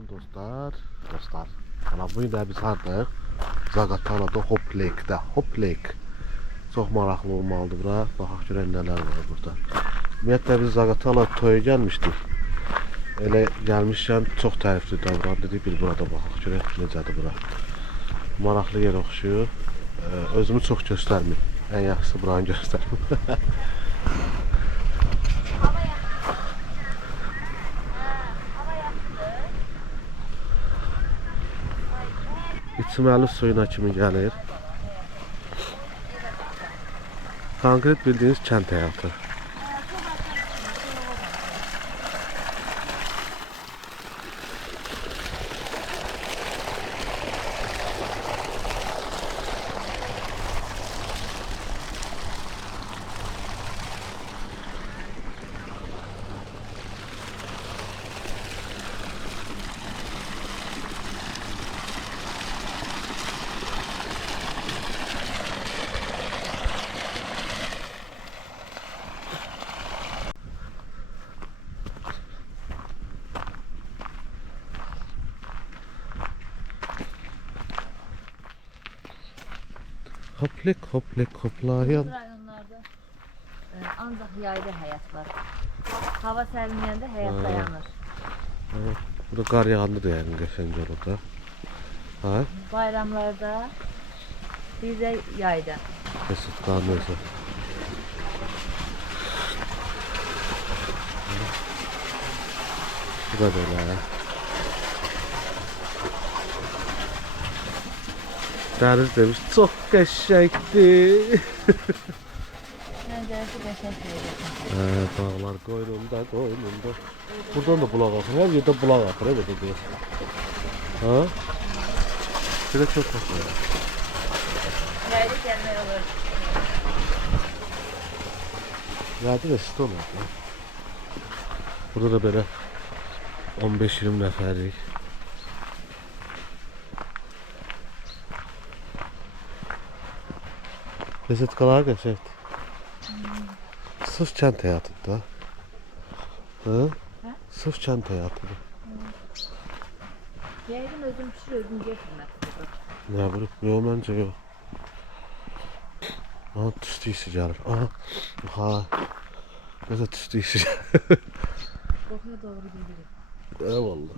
Salam dostlar. Ana bu gün biz hardayıq? Zaqatalada Hop Lake-də. Hop Lake. Çox maraqlı olmalıdır bura. Baxaq görək nələr var burada. Ümumiyyətlə biz Zaqatala toya gəlmişdik. Elə gəlmişkən çox tərifli davran dedik, bir burada baxaq görək necədir bura. Maraqlı yer oxşuyur. Özümü çox göstərməyim. Ən yaxşısı buranı göstərim. İçməli suyuna kimi gəlir. Konkret bildiğiniz kənd həyatı. Hoplek hoplek hoplayan. Rayonlarda ancaq yayda həyat var. Hava sərinləyəndə həyat dayanır. Evet, burada qar yağandı da yani qəşəng orada. Ha? Bayramlarda bir də yayda. Mesut qar neyse. Bu da böyle. Deniz demiş çok qəşəngdir. Məncəsi qəşəng deyəcək. Dağlar qoynunda. Buradan da bulaq axır. Hər yerdə bulaq axır. Burada deyir. Ha? Bir də çox xoşdur. Yayda gəlmək olur. Yayda da isti olur. Burada da belə 15-20 nəfərlik. Lezzətkalar qəşəngdir. Sırf kənd həyatıdır da. Hı? Sırf kənd həyatıdır. Yaydan özüm pişir, özüm getirmək. Nə bilib? Yox, məncə yox. Aha, tüstü hissi gəlir. Aha, ha. Nəsə tüstü hissi gəlir. Qoxuya doğru gedirik. Eyvallah.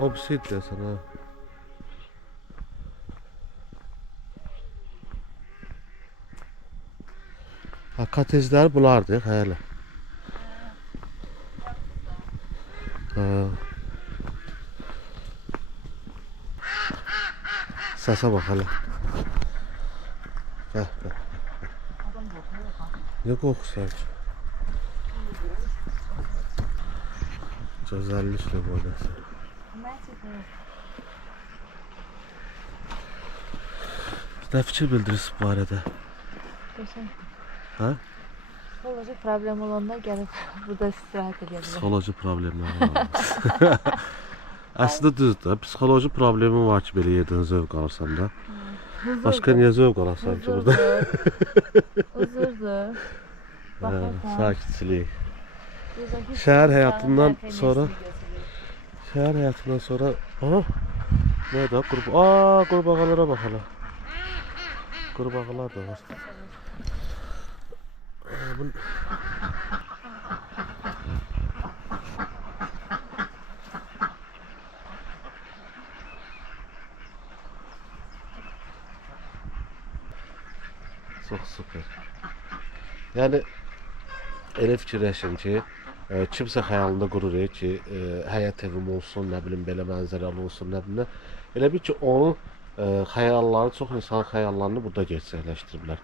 O bir şey de sana. Ha, katezler bulardı hele. Sasa bak hele. Gel. Ne kokusu aç. Özellikle böyle. Ne fikir bildirirsiniz bu arada? Qəşəng. Ha? Psixoloji problem olanda gəlib burada istirahət edə bilər. Psixoloji problemler var. Aslında düzdür. Psixoloji problemin var ki, belə yerdən zövq alırsan da. Başka niye zövq alarsan ki burada? Huzurdur. Sakitçilik. Şehir hayatından sonra aha, nerede? Kurbağalara bak hala. Kurbağalar da var. Çox super. Yəni elə fikirləşin ki, kimsə xəyalında qurur ki, həyat evim olsun, nə bilim belə mənzərəli olsun, nə bilim. Elə bil ki, onun xəyalları, çox insan xəyallarını burada gerçəkləşdiriblər.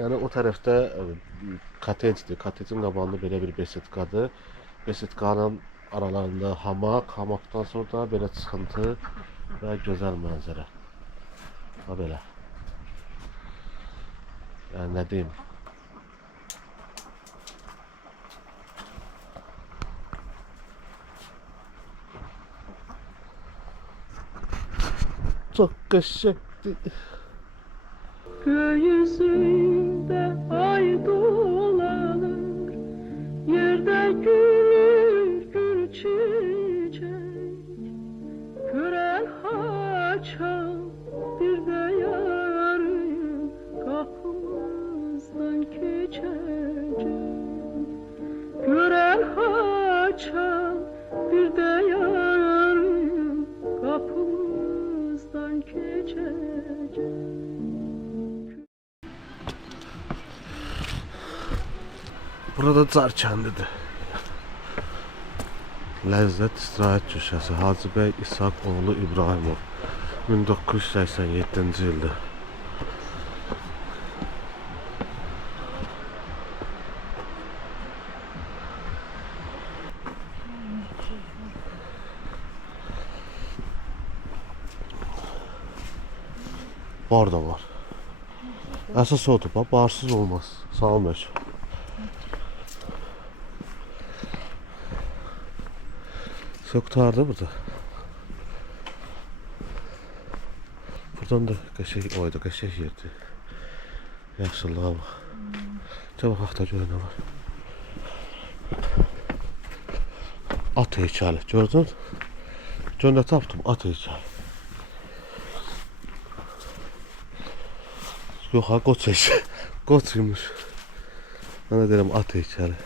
Yəni o tərəfdə kotecdir. Kotecin qabağında belə bir besetkadır. Besetkanın aralarında hamak, hamakdan sonra da belə çıxıntı və gözəl mənzərə. Ha belə. Yəni nə deyim? Çok qəşəngdir. Göğsünde ay dolanır, yerde gül gül çiçek. Körel haçal bir de yarın kapımızdan geçecek. Körel haçal bir de yarın kapımızdan geçecek. Burada Car kəndidir. Ləzzət istirahət köşəsi Hacı bəy İshaq oğlu İbrahimov 1987-ci ildə. Bar da var. Əsas odur, barsız olmaz. Sağ ol Məşə. Soktardı burada. Buradan da qəşəng oydu, qəşəng yerdi. Yaşıllığa bax. Gəl baxaq da görən nə var. At heykəli, gördün? Gör nə tapdım, at heykəli. Yox ha, qoç heykəli. Qoçuymuş. Mən də deyirəm at heykəli.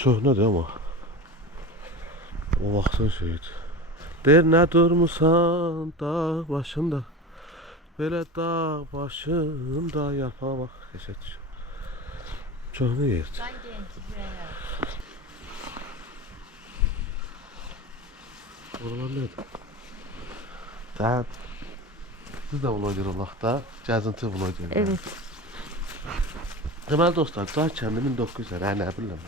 Köhnədir amma. O vaxtın şeydi. Deyir nə durmusan dağ başında, belə dağ başında yarpağa bax, qəşəng düşür. Köhnə yerdir. Ben gençim. Oralar nədir? Dəhət. Biz də vlogger olaq da, gəzinti vlogger. Evet. Deməli dostlar, Car kəndi 1900 nə bilirəm.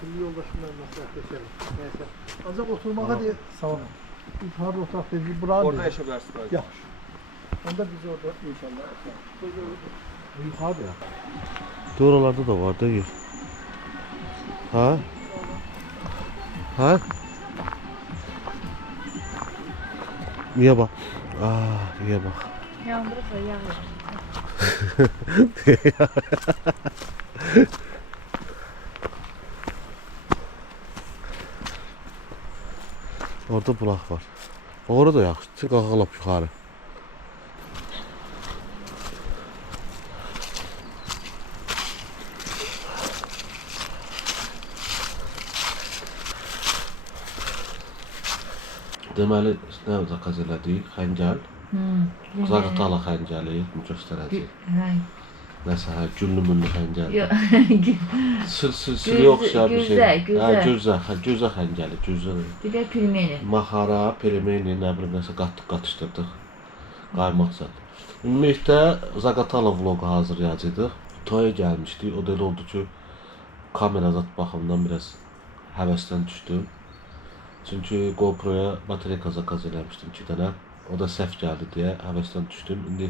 Şimdi yoldaşımla məsləhətləşəlim. Nəysə. Ancaq oturmağa deyil. Sağ olun. Yuxarıda otaq dedi, bura Orada yaşayabilirsiniz. Yaxşı. Onda biz orada inşallah. Yuxarıda ya. Oralarda da var da yer. Ha? Ha? Niye bak? Niye bak? Yandırırsa yağıyor. Orada bulaq var. Orada yaxşı. Çıx qalxalap yuxarı. Deməli, nə zakaz elədik? Xəncəl. Zaqatala xəncəli göstərəcək. Nəsə, güllü-müllü xəncəl. Sırı oxşar bir şey. Güzə. Güzə xəncəli, güzə. Bir de pilmeni. Maxara, pelmeni, nə bilim nəsə qatışdırdıq. Qaymaq zət. Ümumiyyətlə Zaqatala vloqu hazırlayacaqdıq. Toya gəlmişdik. O da elə oldu ki, kamera zat baxımından biraz həvəsdən düşdüm. Çünki GoPro'ya batareyka zakaz eləmişdim 2 dənə. O da səhv gəldi deyə həvəsdən düşdüm. İndi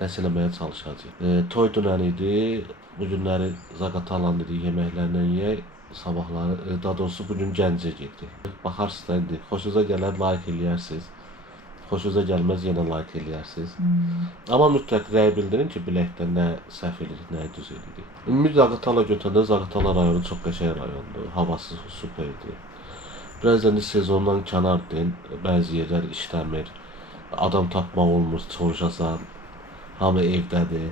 nəsə eləməyə çalışacağıq. Toy dünəni idi. Bu günləri Zaqatalan dedi yeməklərlə yeyək. Sabahları, daha doğrusu bugün Gəncə getdik. Baxarsınız da indi. Xoşunuza gələr, like eləyərsiniz. Xoşunuza gəlməz, yenə like eləyərsiniz. Amma mütləq rəy bildirin ki, biləkdə nə səhv edirik, nə düz edirik. Ümumi Zaqatala götürəndə Zaqatala rayonu çox qəşəng rayondur. Havası superdir. Biraz da sezondan kənardır. Bəzi yerlər işləmir. Adam tapmaq olmur, soruşasan. Hamı evdədir.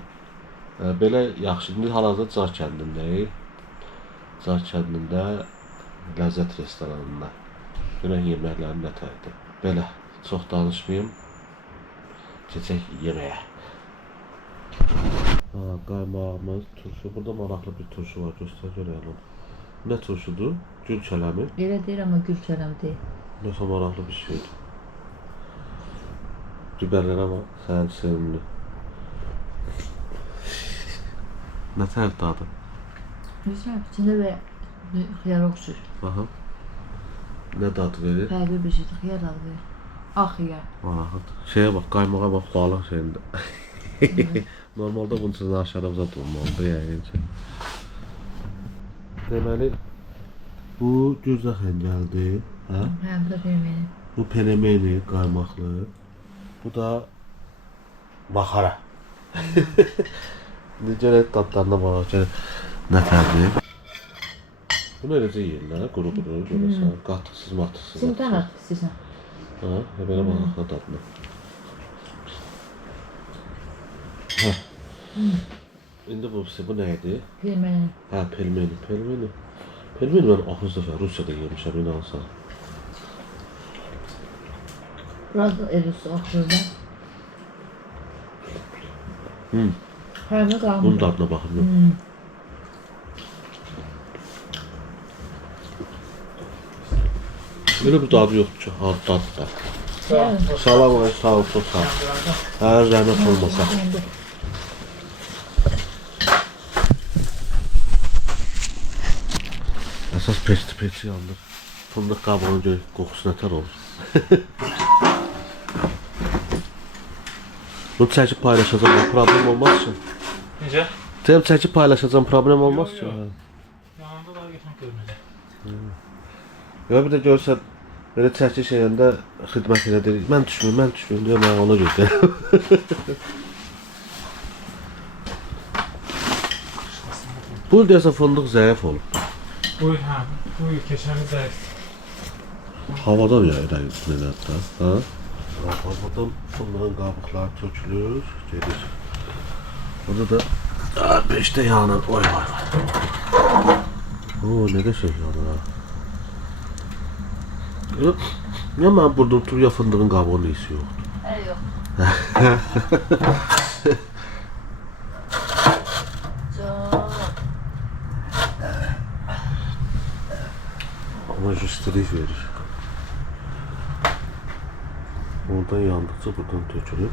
Belə yaxşı. İndi hal-hazırda Car kəndindəyik. Car kəndində Ləzzət restoranında. Görən yeməkləri nətərdir. Belə, çox danışmayayım. Keçək yeməyə. Qaymağımız, turşu. Burada maraqlı bir turşu var, göstər görəyəm. Nə turşudur? Gül kələmi. Elə deyir amma gül kələm deyil. Nəsə maraqlı bir şeydir. Biberlərə bax, sənin sevimli. Nətər dadı? Güzel, içində belə xiyar oxşur. Baxın. Nə dadı verir? Fərqli bir şeydir, xiyar dadı verir. Ağ xiyar. Maraqlıdır. Şeyə bax, qaymağa bax, balıq şeyində. Normalda bunun üçün aşağıda durmalıdır yəqin ki. Deməli, bu gözə xəncəldir. Hə? Hə, bu da pelmeni. Bu pelemeni qaymaqlı. Bu da maxara. Necə dadlarına baxaq ki, nətərdir. Bunu eləcə yeyirlər, quru-quru, görəsən, qatıqsız, matıqsız. Sən bir at istəyirsən. Ha, belə baxaq da dadına. Hə. İndi bu nə idi? Pelmeni. Hə, pelmeni. Pelmeni mən axır dəfə Rusiyada yemişəm, inansan. Biraz da erisi oxşur da. Fərqli qalmır. Bunun dadına baxın. Belə bir dadı yoxdur ki, dadı da. Salam var, sağ ol, çox sağ ol. Hər zəhmət olmasa. Əsas peçi yandır. Fındıq qabığını görək, qoxusu nətər olur. Bunu çəkib paylaşacağım, problem olmaz ki. Necə? Deyəm çəkib paylaşacağım, problem olmaz ki. Yanında da geçən görməyəcək. Ya bir də görsən, belə çəkiş eləyəndə xidmət elədir. Mən düşməyim deyə mən ona görə. Bu il deyəsən fındıq zəif olub. Bu il keçəni zəifdir. Havadan ya nədir da, ha? Havadan fındığın qabıqları tökülür, gedir. Burada da 5'te yanır, oy vay. Oo, ne de şey yanır ha. Ya mən burada otur ya fındığın qabığının iyisi yoxdur. Hələ yox. Ama justilik verir. Oradan yandıkça buradan tökülür.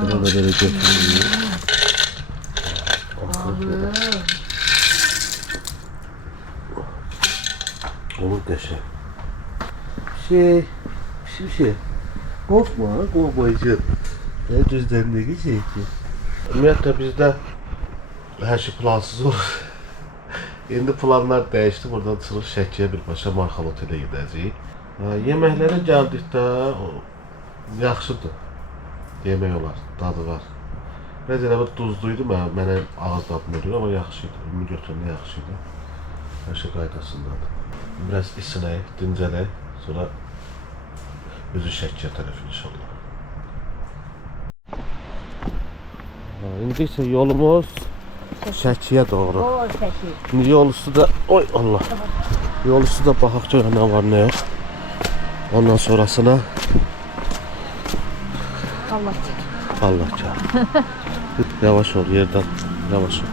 Burada böyle götürülür. Olur qəşəng. Bir şey. Qorxma, qorxmayacaq. Ne düzləndəki şey ki. Ümumiyyətlə bizdə hər şey plansız olur. İndi planlar dəyişdi, buradan çıxırıq Şəkiyə birbaşa Marxal otelə gedəcəyik. Yeməklərə gəldikdə yaxşıdır. Yemək olar, dadı var. Biraz elə bir duzluydu, mənə ağız dadını verir, amma yaxşıydı. Ümumi götürəndə yaxşıydı. Hər şey qaydasındadır. Biraz isinək, dincələk, sonra özü Şəkiyə tərəf inşallah. İndi isə yolumuz Şəkiyə doğru. O Şəki. Şimdi yol üstü də, oy Allah. Yol üstü də baxaq görək nə var, nə yox. Ondan sonrasına Allah çək. Allah çək. Yavaş ol yerdən, yavaş ol.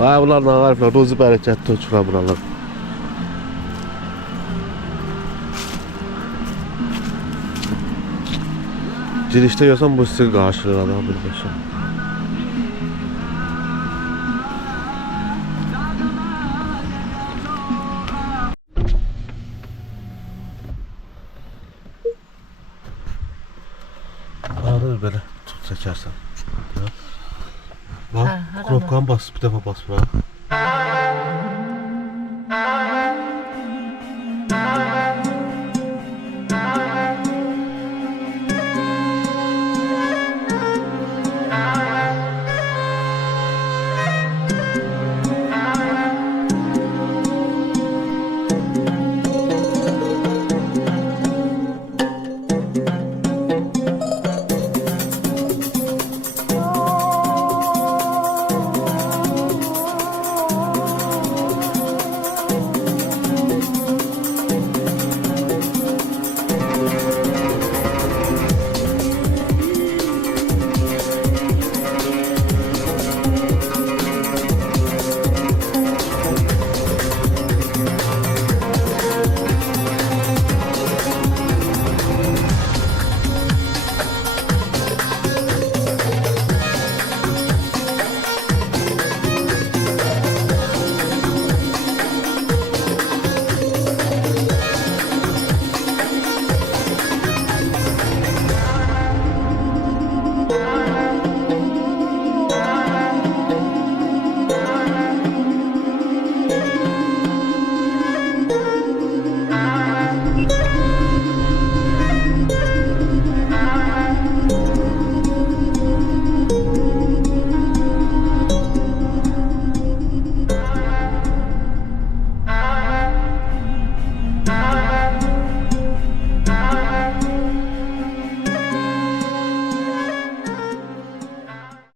Ay bunlar nə var, ruzu bərəkətli uçura buralar. Girişdə görsən bu stil qarşılır adam birbaşa. Ağrır belə tut çəkərsən. Bax, haradan? knopkanı bas, bir dəfə bas bura.